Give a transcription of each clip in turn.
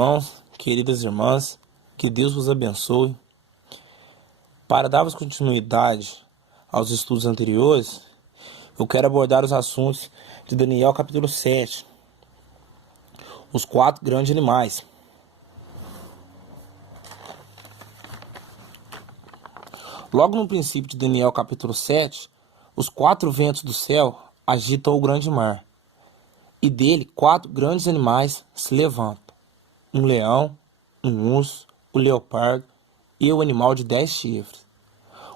irmãos, queridas irmãs, que Deus vos abençoe. Para dar-vos continuidade aos estudos anteriores, eu quero abordar os assuntos de Daniel capítulo 7, os 4 grandes animais. Logo no princípio de Daniel capítulo 7, os 4 ventos do céu agitam o grande mar, e dele 4 grandes animais se levantam: um leão, um urso, o leopardo e o animal de 10 chifres.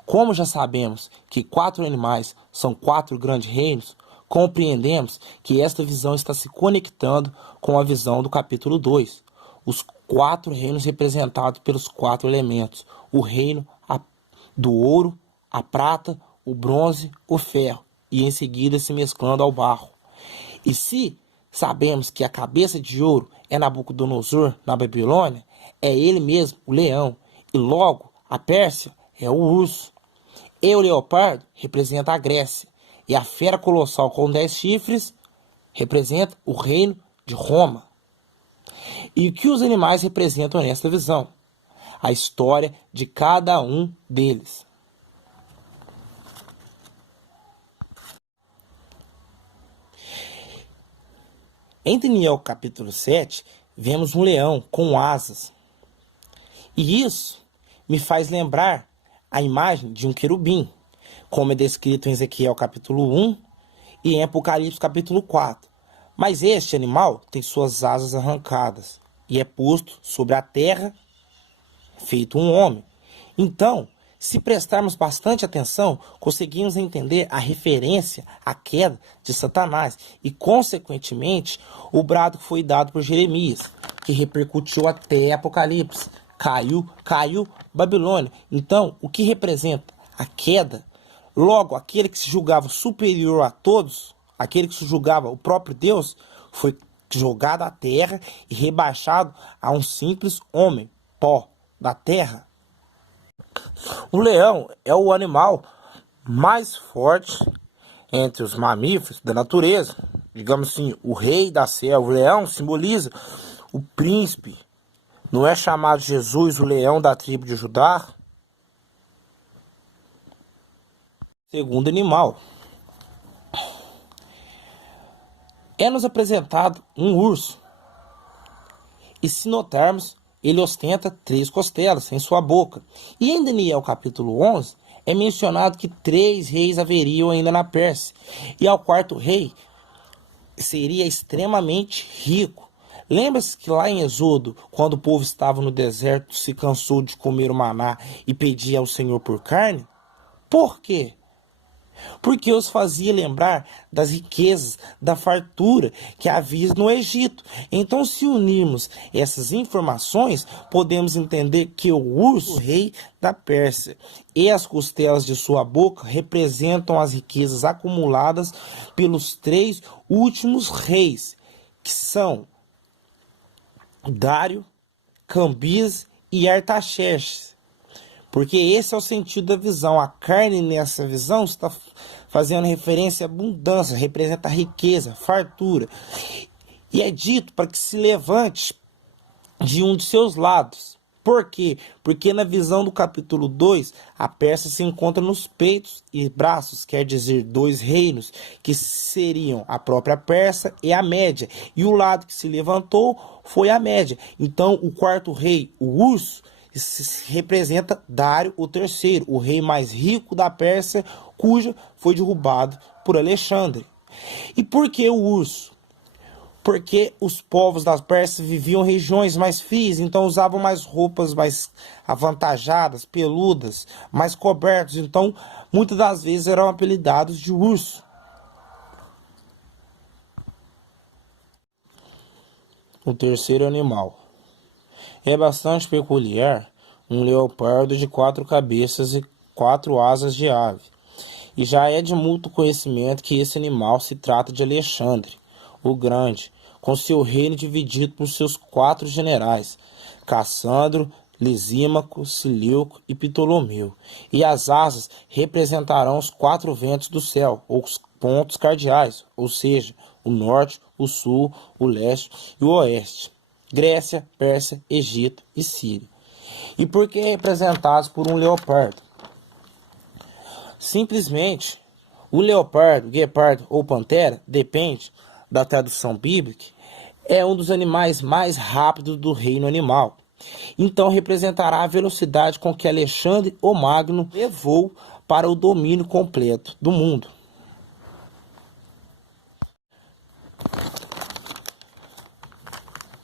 Como já sabemos que 4 animais são 4 grandes reinos, compreendemos que esta visão está se conectando com a visão do capítulo 2. Os 4 reinos representados pelos 4 elementos: o reino do ouro, a prata, o bronze, o ferro, e em seguida se mesclando ao barro. E se sabemos que a cabeça de ouro é Nabucodonosor na Babilônia, é ele mesmo, o leão, e logo a Pérsia é o urso. E o leopardo representa a Grécia, e a fera colossal com 10 chifres representa o reino de Roma. E o que os animais representam nesta visão? A história de cada um deles. Em Daniel capítulo 7, vemos um leão com asas. E isso me faz lembrar a imagem de um querubim, como é descrito em Ezequiel capítulo 1 e em Apocalipse capítulo 4. Mas este animal tem suas asas arrancadas e é posto sobre a terra, feito um homem. Então, se prestarmos bastante atenção, conseguimos entender a referência à queda de Satanás e, consequentemente, o brado que foi dado por Jeremias, que repercutiu até Apocalipse. Caiu Babilônia. Então, o que representa a queda? Logo, aquele que se julgava superior a todos, aquele que se julgava o próprio Deus, foi jogado à terra e rebaixado a um simples homem, pó da terra. O leão é o animal mais forte entre os mamíferos da natureza. Digamos assim, o rei da selva. O leão simboliza o príncipe. Não é chamado Jesus o leão da tribo de Judá? Segundo animal. É-nos apresentado um urso. E se notarmos, ele ostenta 3 costelas em sua boca. E em Daniel capítulo 11, é mencionado que 3 reis haveriam ainda na Pérsia. E ao 4º rei seria extremamente rico. Lembra-se que lá em Êxodo, quando o povo estava no deserto, se cansou de comer o maná e pedia ao Senhor por carne? Por quê? Porque os fazia lembrar das riquezas, da fartura que havia no Egito. Então, se unirmos essas informações, podemos entender que o urso, o rei da Pérsia, e as costelas de sua boca representam as riquezas acumuladas pelos 3 últimos reis, que são Dário, Cambises e Artaxerxes. Porque esse é o sentido da visão. A carne nessa visão está fazendo referência à abundância, representa a riqueza, fartura. E é dito para que se levante de um de seus lados. Por quê? Porque na visão do capítulo 2, a Pérsia se encontra nos peitos e braços, quer dizer 2 reinos, que seriam a própria Pérsia e a Média. E o lado que se levantou foi a Média. Então, o 4º rei, o urso, representa Dário o III, o rei mais rico da Pérsia, cujo foi derrubado por Alexandre. E por que o urso? Porque os povos das Pérsias viviam em regiões mais frias, então usavam mais roupas mais avantajadas, peludas, mais cobertos. Então, muitas das vezes eram apelidados de urso. O 3º animal. É bastante peculiar um leopardo de 4 cabeças e 4 asas de ave. E já é de mútuo conhecimento que esse animal se trata de Alexandre, o Grande, com seu reino dividido por seus 4 generais, Cassandro, Lisímaco, Sileuco e Ptolomeu. E as asas representarão os 4 ventos do céu, ou os pontos cardeais, ou seja, o norte, o sul, o leste e o oeste. Grécia, Pérsia, Egito e Síria. E por que representados por um leopardo? Simplesmente, o leopardo, guepardo ou pantera, depende da tradução bíblica, é um dos animais mais rápidos do reino animal. Então representará a velocidade com que Alexandre o Magno levou para o domínio completo do mundo.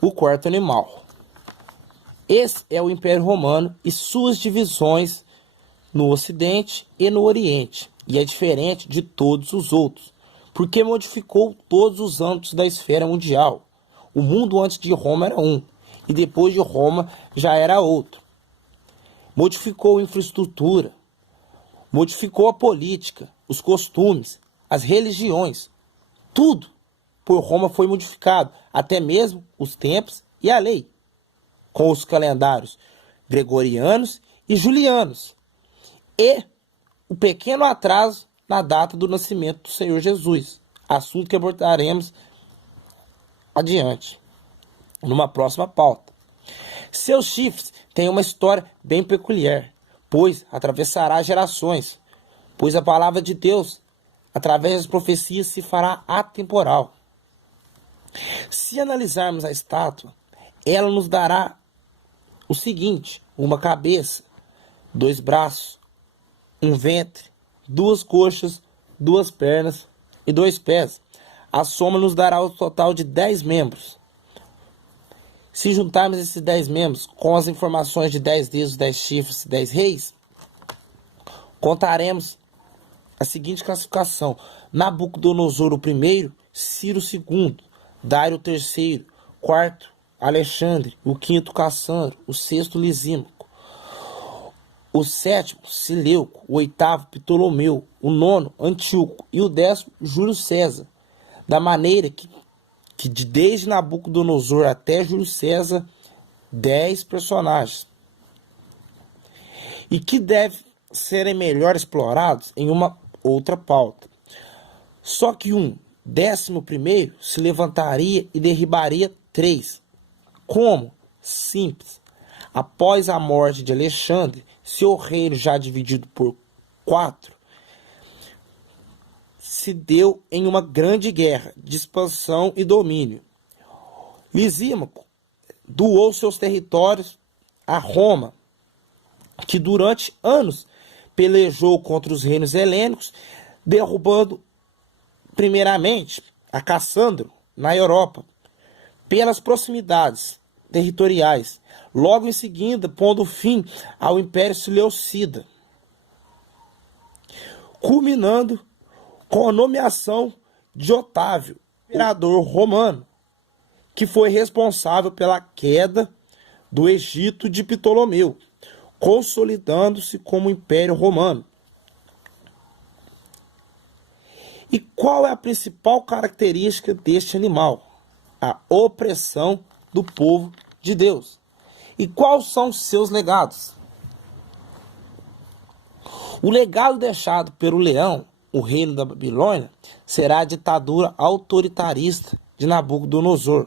O quarto animal. Esse é o Império Romano e suas divisões no Ocidente e no Oriente, e é diferente de todos os outros, porque modificou todos os âmbitos da esfera mundial. O mundo antes de Roma era um, e depois de Roma já era outro. Modificou a infraestrutura, modificou a política, os costumes, as religiões, tudo por Roma foi modificado, até mesmo os tempos e a lei, com os calendários gregorianos e julianos, e o pequeno atraso na data do nascimento do Senhor Jesus, assunto que abordaremos adiante, numa próxima pauta. Seus chifres têm uma história bem peculiar, pois atravessará gerações, pois a palavra de Deus, através das profecias, se fará atemporal. Se analisarmos a estátua, ela nos dará o seguinte: uma cabeça, 2 braços, um ventre, 2 coxas, 2 pernas e 2 pés. A soma nos dará o total de 10 membros. Se juntarmos esses 10 membros com as informações de 10 dedos, 10 chifres e 10 reis, contaremos a seguinte classificação: Nabucodonosor I, Ciro II, Dário III, IV Alexandre, o V Cassandro, o VI Lisímaco, o VII Seleuco, o VIII Ptolomeu, o IX Antíoco e o X Júlio César, da maneira que desde Nabucodonosor até Júlio César, 10 personagens, e que devem serem melhor explorados em uma outra pauta. Só que 11º se levantaria e derribaria 3. Como? Simples. Após a morte de Alexandre, seu reino já dividido por 4, se deu em uma grande guerra de expansão e domínio. Lisímaco doou seus territórios a Roma, que durante anos pelejou contra os reinos helênicos, derrubando primeiramente a Cassandro na Europa, pelas proximidades territoriais, logo em seguida pondo fim ao Império Seleucida, culminando com a nomeação de Otávio, imperador romano, que foi responsável pela queda do Egito de Ptolomeu, consolidando-se como Império Romano. E qual é a principal característica deste animal? A opressão do povo de Deus. E quais são os seus legados? O legado deixado pelo leão, o reino da Babilônia, será a ditadura autoritarista de Nabucodonosor.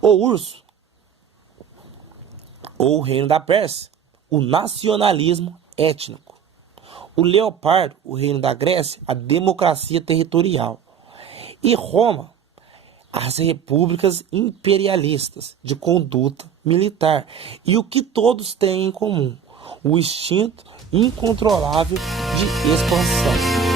O urso, ou o reino da Pérsia, o nacionalismo étnico. O leopardo, o reino da Grécia, a democracia territorial. E Roma, as repúblicas imperialistas de conduta militar. E o que todos têm em comum? O instinto incontrolável de expansão.